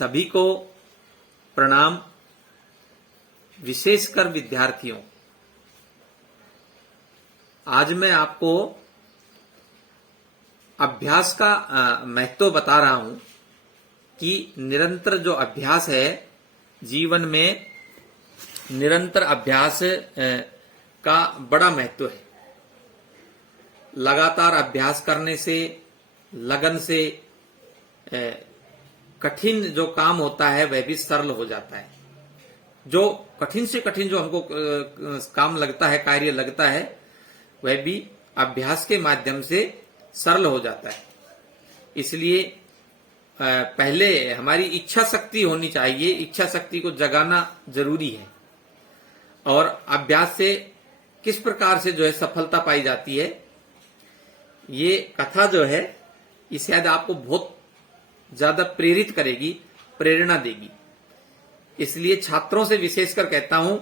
सभी को प्रणाम, विशेषकर विद्यार्थियों। आज मैं आपको अभ्यास का महत्व बता रहा हूं कि निरंतर जो अभ्यास है, जीवन में निरंतर अभ्यास का बड़ा महत्व है। लगातार अभ्यास करने से, लगन से कठिन जो काम होता है वह भी सरल हो जाता है। जो कठिन से कठिन जो हमको काम लगता है, कार्य लगता है, वह भी अभ्यास के माध्यम से सरल हो जाता है। इसलिए पहले हमारी इच्छा शक्ति होनी चाहिए, इच्छा शक्ति को जगाना जरूरी है। और अभ्यास से किस प्रकार से जो है सफलता पाई जाती है, ये कथा जो है ये शायद आपको बहुत ज्यादा प्रेरित करेगी, प्रेरणा देगी। इसलिए छात्रों से विशेषकर कहता हूं,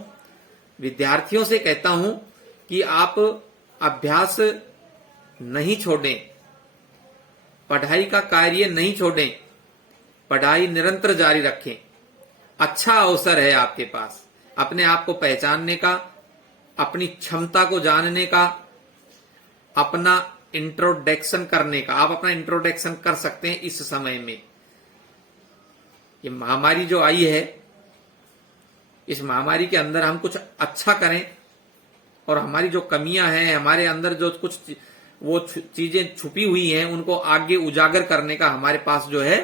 विद्यार्थियों से कहता हूं कि आप अभ्यास नहीं छोड़ें, पढ़ाई का कार्य नहीं छोड़ें, पढ़ाई निरंतर जारी रखें। अच्छा अवसर है आपके पास अपने आप को पहचानने का, अपनी क्षमता को जानने का, अपना इंट्रोडक्शन करने का। आप अपना इंट्रोडक्शन कर सकते हैं इस समय में। ये महामारी जो आई है, इस महामारी के अंदर हम कुछ अच्छा करें और हमारी जो कमियां हैं, हमारे अंदर जो कुछ वो चीजें छुपी हुई हैं, उनको आगे उजागर करने का हमारे पास जो है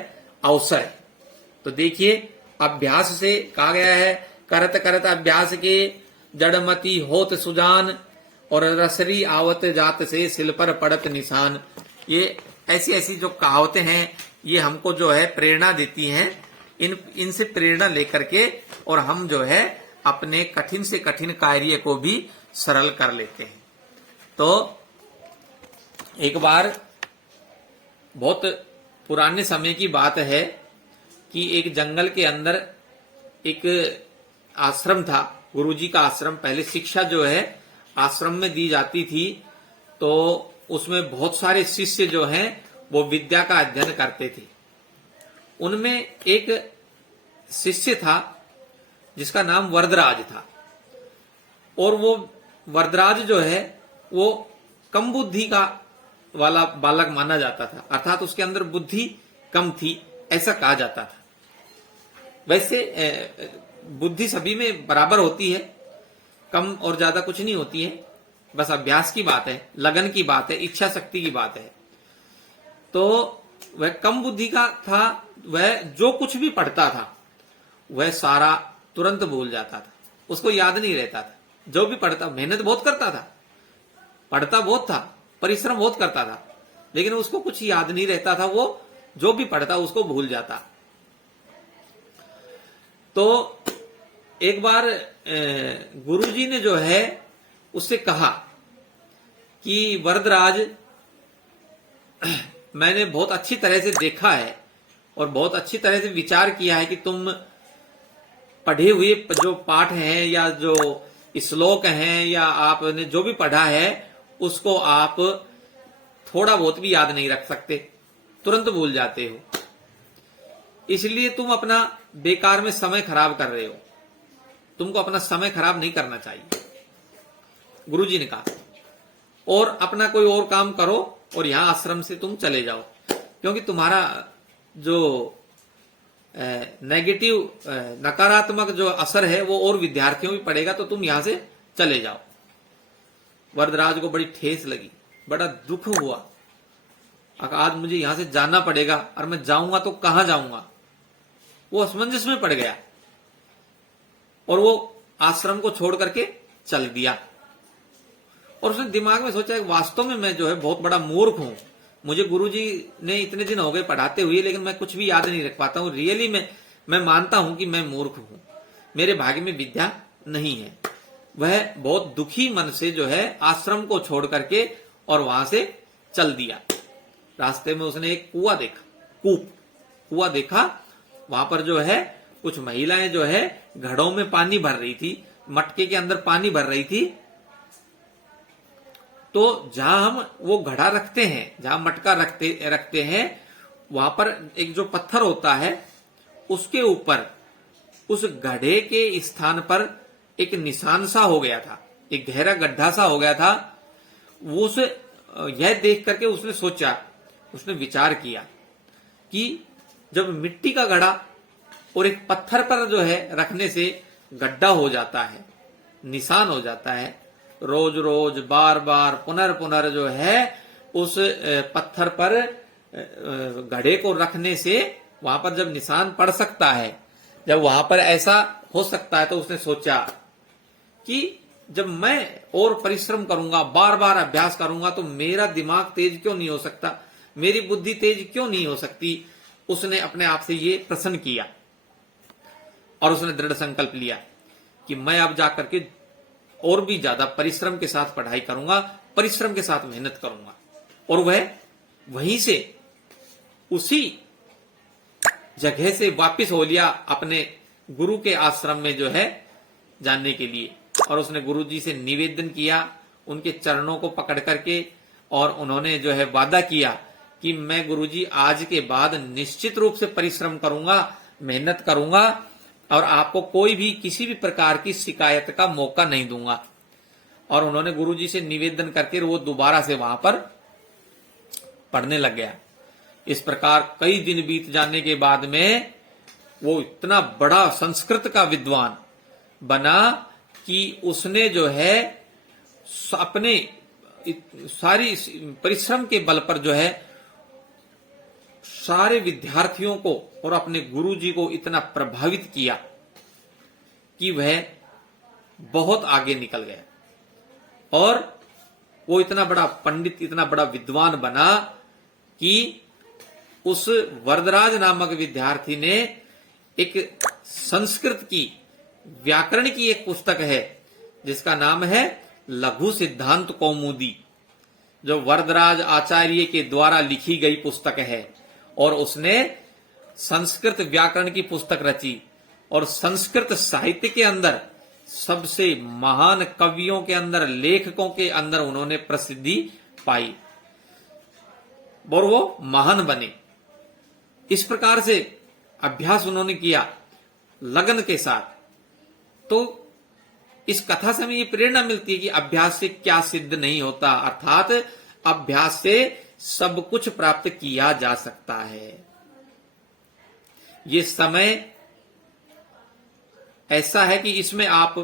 अवसर है। तो देखिए, अभ्यास से कहा गया है, करत करत अभ्यास के जड़मती होत सुजान, और रसरी आवत जात से सिल पर पड़त निशान। ये ऐसी ऐसी जो कहावतें हैं, ये हमको जो है प्रेरणा देती हैं। इनसे प्रेरणा लेकर के और हम जो है अपने कठिन से कठिन कार्य को भी सरल कर लेते हैं। तो एक बार बहुत पुराने समय की बात है कि एक जंगल के अंदर एक आश्रम था, गुरुजी का आश्रम। पहले शिक्षा जो है आश्रम में दी जाती थी, तो उसमें बहुत सारे शिष्य जो हैं वो विद्या का अध्ययन करते थे। उनमें एक शिष्य था जिसका नाम वरदराज था, और वो वरदराज जो है वो कम बुद्धि का वाला बालक माना जाता था, अर्थात उसके अंदर बुद्धि कम थी, ऐसा कहा जाता था। वैसे बुद्धि सभी में बराबर होती है, कम और ज्यादा कुछ नहीं होती है, बस अभ्यास की बात है, लगन की बात है, इच्छा शक्ति की बात है। तो वह कम बुद्धि का था, वह जो कुछ भी पढ़ता था वह सारा तुरंत भूल जाता था, उसको याद नहीं रहता था। जो भी पढ़ता, मेहनत बहुत करता था, पढ़ता बहुत था, परिश्रम बहुत करता था, लेकिन उसको कुछ याद नहीं रहता था। वो जो भी पढ़ता उसको भूल जाता। तो एक बार गुरुजी ने जो है उससे कहा कि वरदराज, मैंने बहुत अच्छी तरह से देखा है और बहुत अच्छी तरह से विचार किया है कि तुम पढ़े हुए जो पाठ हैं या जो श्लोक हैं या आपने जो भी पढ़ा है उसको आप थोड़ा बहुत भी याद नहीं रख सकते, तुरंत भूल जाते हो। इसलिए तुम अपना बेकार में समय खराब कर रहे हो, तुमको अपना समय खराब नहीं करना चाहिए, गुरुजी ने कहा। और अपना कोई और काम करो और यहां आश्रम से तुम चले जाओ, क्योंकि तुम्हारा जो नेगेटिव नकारात्मक जो असर है वो और विद्यार्थियों भी पड़ेगा, तो तुम यहां से चले जाओ। वरदराज को बड़ी ठेस लगी, बड़ा दुख हुआ। आज मुझे यहां से जाना पड़ेगा और मैं जाऊंगा तो कहां जाऊंगा। वो असमंजस में पड़ गया और वो आश्रम को छोड़ करके चल दिया। और उसने दिमाग में सोचा कि वास्तव में मैं जो है बहुत बड़ा मूर्ख हूं, मुझे गुरुजी ने इतने दिन हो गए पढ़ाते हुए, लेकिन मैं कुछ भी याद नहीं रख पाता हूं। रियली मैं मानता हूं कि मैं मूर्ख हूं, मेरे भाग्य में विद्या नहीं है। वह बहुत दुखी मन से जो है आश्रम को छोड़ करके और वहां से चल दिया। रास्ते में उसने एक कुआं देखा, कुआं देखा। वहां पर जो है कुछ महिलाएं जो है घड़ों में पानी भर रही थी, मटके के अंदर पानी भर रही थी। तो जहां हम वो घड़ा रखते हैं, जहां मटका रखते हैं, वहां पर एक जो पत्थर होता है उसके ऊपर उस गड्ढे के स्थान पर एक निशान सा हो गया था, एक गहरा गड्ढा सा हो गया था। वो उसे यह देख करके उसने सोचा, उसने विचार किया कि जब मिट्टी का घड़ा और एक पत्थर पर जो है रखने से गड्ढा हो जाता है, निशान हो जाता है, रोज रोज बार बार पुनर् जो है उस पत्थर पर घड़े को रखने से वहां पर जब निशान पड़ सकता है, जब वहां पर ऐसा हो सकता है, तो उसने सोचा कि जब मैं और परिश्रम करूंगा, बार बार अभ्यास करूंगा, तो मेरा दिमाग तेज क्यों नहीं हो सकता, मेरी बुद्धि तेज क्यों नहीं हो सकती। उसने अपने आप से ये प्रश्न किया और उसने दृढ़ संकल्प लिया कि मैं अब जाकर के और भी ज्यादा परिश्रम के साथ पढ़ाई करूंगा, परिश्रम के साथ मेहनत करूंगा। और वह वहीं से उसी जगह से वापस हो लिया अपने गुरु के आश्रम में जो है जानने के लिए। और उसने गुरु जी से निवेदन किया, उनके चरणों को पकड़ करके, और उन्होंने जो है वादा किया कि मैं गुरुजी आज के बाद निश्चित रूप से परिश्रम करूंगा, मेहनत करूंगा और आपको कोई भी किसी भी प्रकार की शिकायत का मौका नहीं दूंगा। और उन्होंने गुरुजी से निवेदन करके वो दोबारा से वहां पर पढ़ने लग गया। इस प्रकार कई दिन बीत जाने के बाद में वो इतना बड़ा संस्कृत का विद्वान बना कि उसने जो है अपने सारी परिश्रम के बल पर जो है सारे विद्यार्थियों को और अपने गुरुजी को इतना प्रभावित किया कि वह बहुत आगे निकल गया। और वो इतना बड़ा पंडित, इतना बड़ा विद्वान बना कि उस वरदराज नामक विद्यार्थी ने एक संस्कृत की व्याकरण की एक पुस्तक है जिसका नाम है लघु सिद्धांत कौमुदी, जो वरदराज आचार्य के द्वारा लिखी गई पुस्तक है। और उसने संस्कृत व्याकरण की पुस्तक रची और संस्कृत साहित्य के अंदर सबसे महान कवियों के अंदर, लेखकों के अंदर उन्होंने प्रसिद्धि पाई और वो महान बने। इस प्रकार से अभ्यास उन्होंने किया लगन के साथ। तो इस कथा से हमें ये प्रेरणा मिलती है कि अभ्यास से क्या सिद्ध नहीं होता, अर्थात अभ्यास से सब कुछ प्राप्त किया जा सकता है। ये समय ऐसा है कि इसमें आप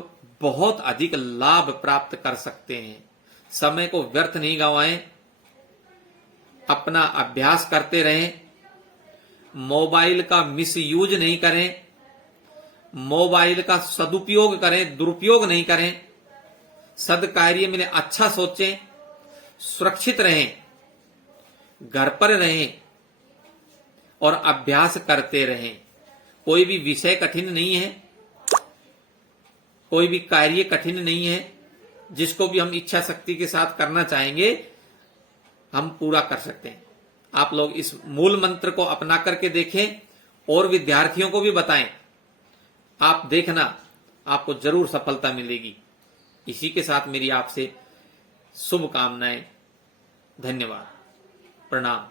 बहुत अधिक लाभ प्राप्त कर सकते हैं। समय को व्यर्थ नहीं गंवाएं, अपना अभ्यास करते रहें, मोबाइल का मिसयूज नहीं करें, मोबाइल का सदुपयोग करें, दुरुपयोग नहीं करें, सदकार्य में अच्छा सोचें, सुरक्षित रहें, घर पर रहें और अभ्यास करते रहें। कोई भी विषय कठिन नहीं है, कोई भी कार्य कठिन नहीं है। जिसको भी हम इच्छा शक्ति के साथ करना चाहेंगे हम पूरा कर सकते हैं। आप लोग इस मूल मंत्र को अपना करके देखें और विद्यार्थियों को भी बताएं। आप देखना, आपको जरूर सफलता मिलेगी। इसी के साथ मेरी आपसे शुभकामनाएं। धन्यवाद, प्रणाम।